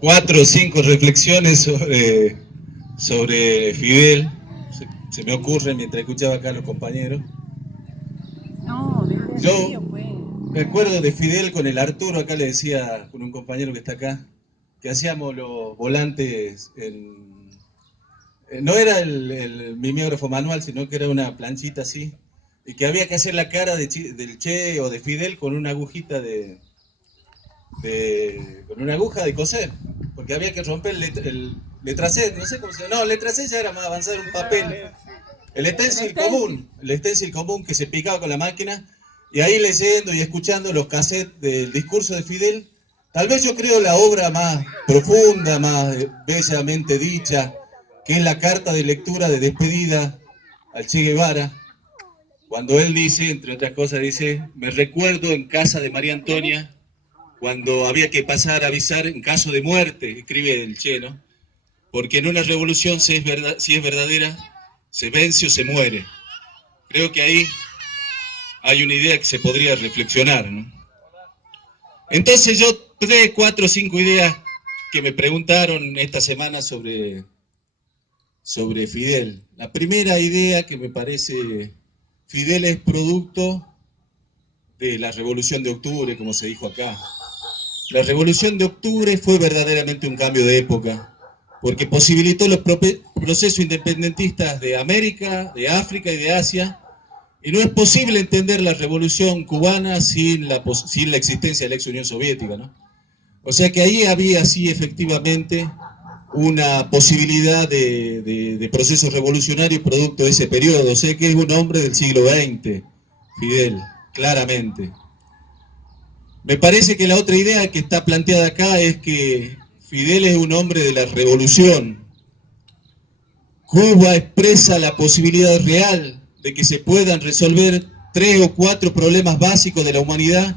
4 o 5 reflexiones sobre Fidel. Se me ocurre mientras escuchaba acá a los compañeros. Yo me acuerdo de Fidel con el Arturo, acá le decía con un compañero que está acá, que hacíamos los volantes no era el mimeógrafo manual, sino que era una planchita así, y que había que hacer la cara del Che o de Fidel con una agujita con una aguja de coser, porque había que romper el letra C, no sé cómo se llama, no, letra C ya era más avanzado, un papel, el stencil común que se picaba con la máquina, y ahí leyendo y escuchando los cassettes del discurso de Fidel, tal vez yo creo la obra más profunda, más bellamente dicha, que es la carta de lectura de despedida al Che Guevara, cuando él dice, entre otras cosas, dice: me recuerdo en casa de María Antonia, cuando había que pasar a avisar en caso de muerte, escribe el Che, ¿no? Porque en una revolución, si es verdadera, se vence o se muere. Creo que ahí hay una idea que se podría reflexionar, ¿no? Entonces yo 3, 4, 5 ideas que me preguntaron esta semana sobre Fidel. La primera idea que me parece, Fidel es producto de la Revolución de Octubre, como se dijo acá. La Revolución de Octubre fue verdaderamente un cambio de época, porque posibilitó los procesos independentistas de América, de África y de Asia, y no es posible entender la Revolución cubana sin la existencia de la ex Unión Soviética, ¿no? O sea que ahí había, sí, efectivamente, una posibilidad de procesos revolucionarios producto de ese periodo. O sea que es un hombre del siglo XX, Fidel, claramente. Me parece que la otra idea que está planteada acá es que Fidel es un hombre de la revolución. Cuba expresa la posibilidad real de que se puedan resolver 3 o 4 problemas básicos de la humanidad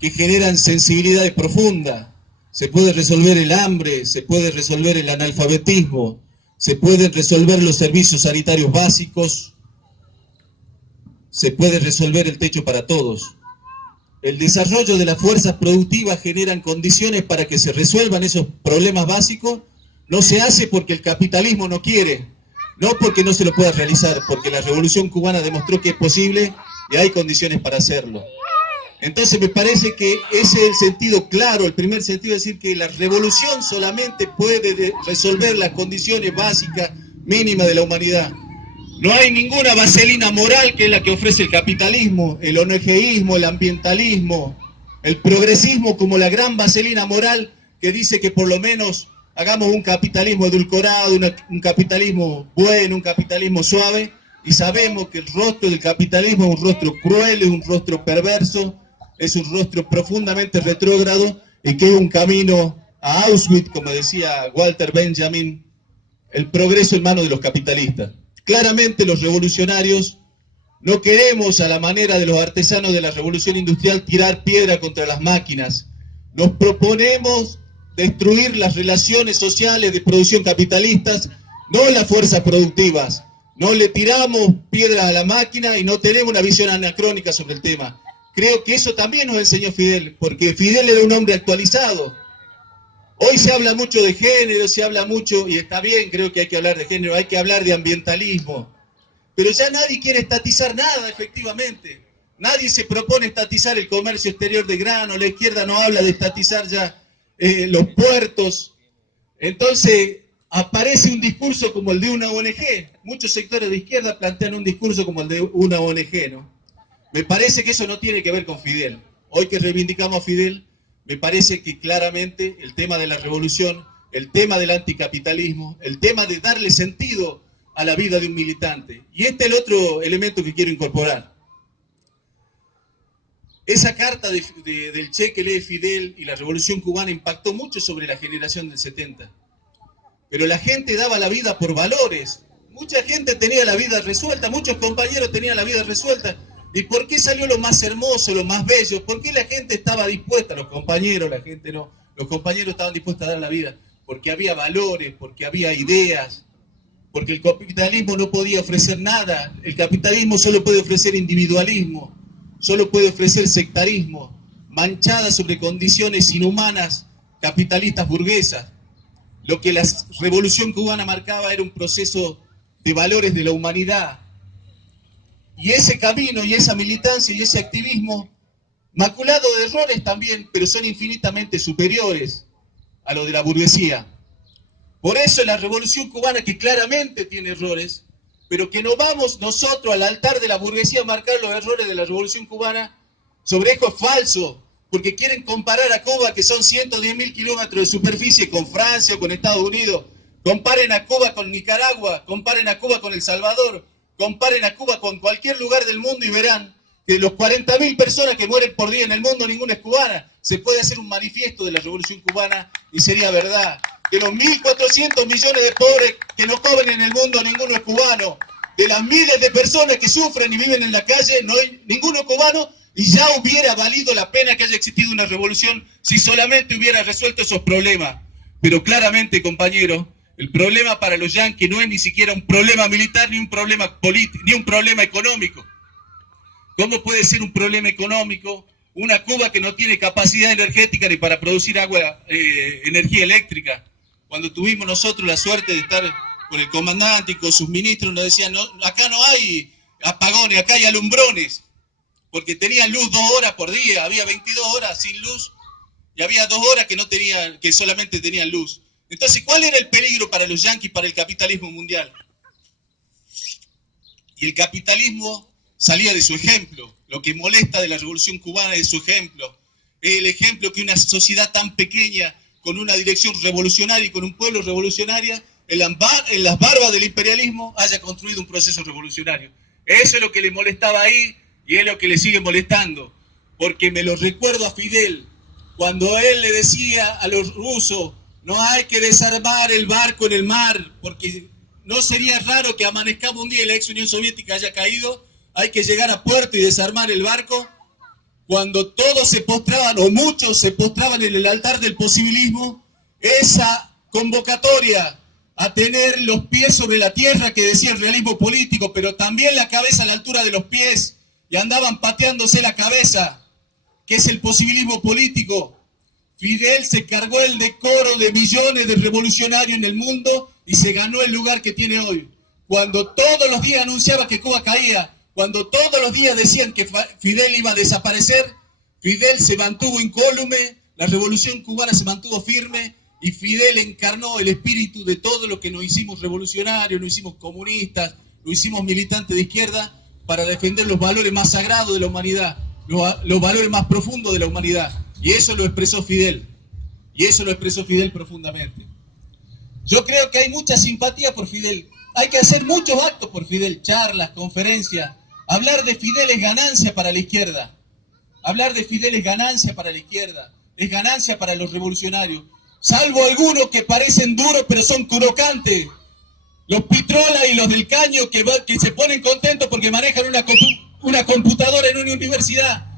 que generan sensibilidades profundas. Se puede resolver el hambre, se puede resolver el analfabetismo, se pueden resolver los servicios sanitarios básicos, se puede resolver el techo para todos. El desarrollo de las fuerzas productivas generan condiciones para que se resuelvan esos problemas básicos. No se hace porque el capitalismo no quiere, no porque no se lo pueda realizar, porque la Revolución Cubana demostró que es posible y hay condiciones para hacerlo. Entonces me parece que ese es el sentido claro, el primer sentido, es decir, que la revolución solamente puede resolver las condiciones básicas mínimas de la humanidad. No hay ninguna vaselina moral que es la que ofrece el capitalismo, el ONGismo, el ambientalismo, el progresismo como la gran vaselina moral que dice que por lo menos hagamos un capitalismo edulcorado, un capitalismo bueno, un capitalismo suave, y sabemos que el rostro del capitalismo es un rostro cruel, es un rostro perverso, es un rostro profundamente retrógrado y que es un camino a Auschwitz, como decía Walter Benjamin, el progreso en manos de los capitalistas. Claramente los revolucionarios no queremos, a la manera de los artesanos de la revolución industrial, tirar piedra contra las máquinas. Nos proponemos destruir las relaciones sociales de producción capitalistas, no las fuerzas productivas. No le tiramos piedras a la máquina y no tenemos una visión anacrónica sobre el tema. Creo que eso también nos enseñó Fidel, porque Fidel era un hombre actualizado. Hoy se habla mucho de género, se habla mucho, y está bien, creo que hay que hablar de género, hay que hablar de ambientalismo. Pero ya nadie quiere estatizar nada, efectivamente. Nadie se propone estatizar el comercio exterior de grano, la izquierda no habla de estatizar ya los puertos. Entonces aparece un discurso como el de una ONG. Muchos sectores de izquierda plantean un discurso como el de una ONG, ¿no? Me parece que eso no tiene que ver con Fidel. Hoy que reivindicamos a Fidel, me parece que claramente el tema de la revolución, el tema del anticapitalismo, el tema de darle sentido a la vida de un militante. Y este es el otro elemento que quiero incorporar. Esa carta del Che que lee Fidel y la Revolución Cubana impactó mucho sobre la generación del 70. Pero la gente daba la vida por valores. Mucha gente tenía la vida resuelta, muchos compañeros tenían la vida resuelta. ¿Y por qué salió lo más hermoso, lo más bello? ¿Por qué la gente estaba dispuesta? Los compañeros, la gente no. Los compañeros estaban dispuestos a dar la vida. Porque había valores, porque había ideas. Porque el capitalismo no podía ofrecer nada. El capitalismo solo puede ofrecer individualismo. Solo puede ofrecer sectarismo. manchada sobre condiciones inhumanas, capitalistas burguesas. Lo que la Revolución Cubana marcaba era un proceso de valores de la humanidad. Y ese camino y esa militancia y ese activismo, maculado de errores también, pero son infinitamente superiores a lo de la burguesía. Por eso la Revolución Cubana, que claramente tiene errores, pero que no vamos nosotros al altar de la burguesía a marcar los errores de la Revolución Cubana, sobre esto es falso, porque quieren comparar a Cuba, que son 110.000 kilómetros de superficie, con Francia o con Estados Unidos. Comparen a Cuba con Nicaragua, comparen a Cuba con El Salvador, comparen a Cuba con cualquier lugar del mundo y verán que de los 40.000 personas que mueren por día en el mundo, ninguna es cubana. Se puede hacer un manifiesto de la Revolución Cubana y sería verdad. De los 1.400 millones de pobres que no comen en el mundo, ninguno es cubano. De las miles de personas que sufren y viven en la calle, no hay ninguno cubano, y ya hubiera valido la pena que haya existido una revolución si solamente hubiera resuelto esos problemas. Pero claramente, compañeros, el problema para los yanquis no es ni siquiera un problema militar ni un problema político, ni un problema económico. ¿Cómo puede ser un problema económico una Cuba que no tiene capacidad energética ni para producir energía eléctrica? Cuando tuvimos nosotros la suerte de estar con el comandante y con sus ministros, nos decían, no, acá no hay apagones, acá hay alumbrones, porque tenían luz 2 horas por día, había 22 horas sin luz y había 2 horas que solamente tenían luz. Entonces, ¿cuál era el peligro para los yanquis, para el capitalismo mundial? Y el capitalismo salía de su ejemplo. Lo que molesta de la Revolución Cubana es su ejemplo. Es el ejemplo que una sociedad tan pequeña, con una dirección revolucionaria y con un pueblo revolucionario, en las barbas del imperialismo, haya construido un proceso revolucionario. Eso es lo que le molestaba ahí y es lo que le sigue molestando. Porque me lo recuerdo a Fidel, cuando él le decía a los rusos, no hay que desarmar el barco en el mar, porque no sería raro que amanezcamos un día y la ex Unión Soviética haya caído, hay que llegar a puerto y desarmar el barco. Cuando todos se postraban, o muchos se postraban en el altar del posibilismo, esa convocatoria a tener los pies sobre la tierra, que decía el realismo político, pero también la cabeza a la altura de los pies, y andaban pateándose la cabeza, que es el posibilismo político. Fidel se cargó el decoro de millones de revolucionarios en el mundo y se ganó el lugar que tiene hoy. Cuando todos los días anunciaba que Cuba caía, cuando todos los días decían que Fidel iba a desaparecer, Fidel se mantuvo incólume, la Revolución Cubana se mantuvo firme y Fidel encarnó el espíritu de todo lo que nos hicimos revolucionarios, nos hicimos comunistas, nos hicimos militantes de izquierda para defender los valores más sagrados de la humanidad, los valores más profundos de la humanidad. Y eso lo expresó Fidel. Y eso lo expresó Fidel profundamente. Yo creo que hay mucha simpatía por Fidel. Hay que hacer muchos actos por Fidel, charlas, conferencias. Hablar de Fidel es ganancia para la izquierda. Hablar de Fidel es ganancia para la izquierda. Es ganancia para los revolucionarios. Salvo algunos que parecen duros pero son crocantes. Los Pitrola y los del Caño que se ponen contentos porque manejan una computadora en una universidad.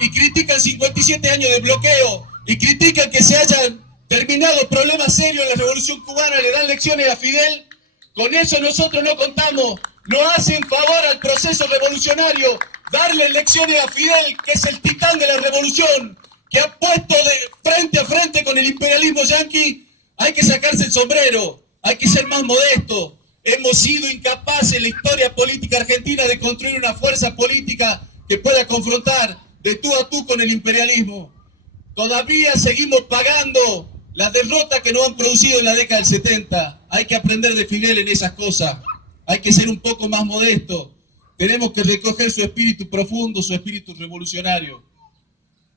Y critican 57 años de bloqueo, y critican que se hayan terminado problemas serios en la Revolución Cubana, le dan lecciones a Fidel. Con eso nosotros no contamos. No hacen favor al proceso revolucionario darle lecciones a Fidel, que es el titán de la revolución, que ha puesto de frente a frente con el imperialismo yanqui. Hay que sacarse el sombrero, hay que ser más modesto. Hemos sido incapaces en la historia política argentina de construir una fuerza política que pueda confrontar de tú a tú con el imperialismo. Todavía seguimos pagando la derrota que nos han producido en la década del 70. Hay que aprender de Fidel en esas cosas. Hay que ser un poco más modesto. Tenemos que recoger su espíritu profundo, su espíritu revolucionario.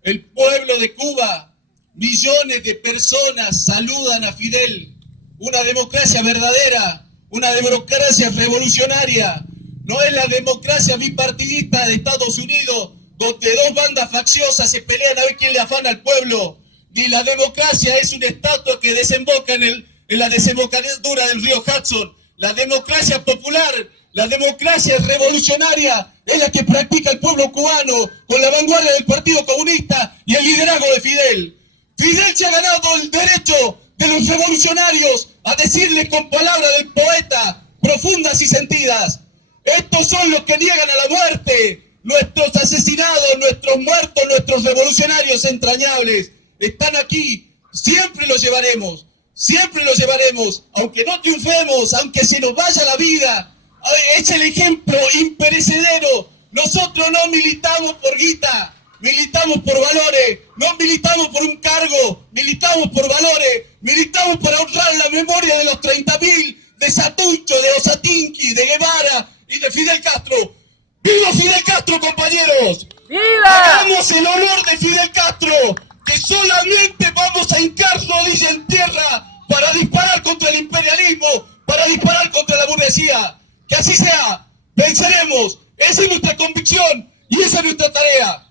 El pueblo de Cuba, millones de personas saludan a Fidel. Una democracia verdadera, una democracia revolucionaria. No es la democracia bipartidista de Estados Unidos, donde dos bandas facciosas se pelean a ver quién le afana al pueblo. Ni la democracia es una estatua que desemboca en la desembocadura del río Hudson. La democracia popular, la democracia revolucionaria es la que practica el pueblo cubano con la vanguardia del Partido Comunista y el liderazgo de Fidel. Fidel se ha ganado el derecho de los revolucionarios a decirle con palabras del poeta profundas y sentidas: estos son los que niegan a la muerte, nuestros asesinados, nuestros muertos, nuestros revolucionarios entrañables están aquí. Siempre los llevaremos, aunque no triunfemos, aunque se nos vaya la vida. Es el ejemplo imperecedero. Nosotros no militamos por guita, militamos por valores, no militamos por un cargo, militamos por valores, militamos para honrar la memoria de los 30.000, de Satucho, de Osatinki, de Guevara y de Fidel Castro. ¡Viva Fidel Castro, compañeros! ¡Viva! Hagamos el honor de Fidel Castro, que solamente vamos a hincar rodilla en tierra para disparar contra el imperialismo, para disparar contra la burguesía. Que así sea, venceremos, esa es nuestra convicción y esa es nuestra tarea.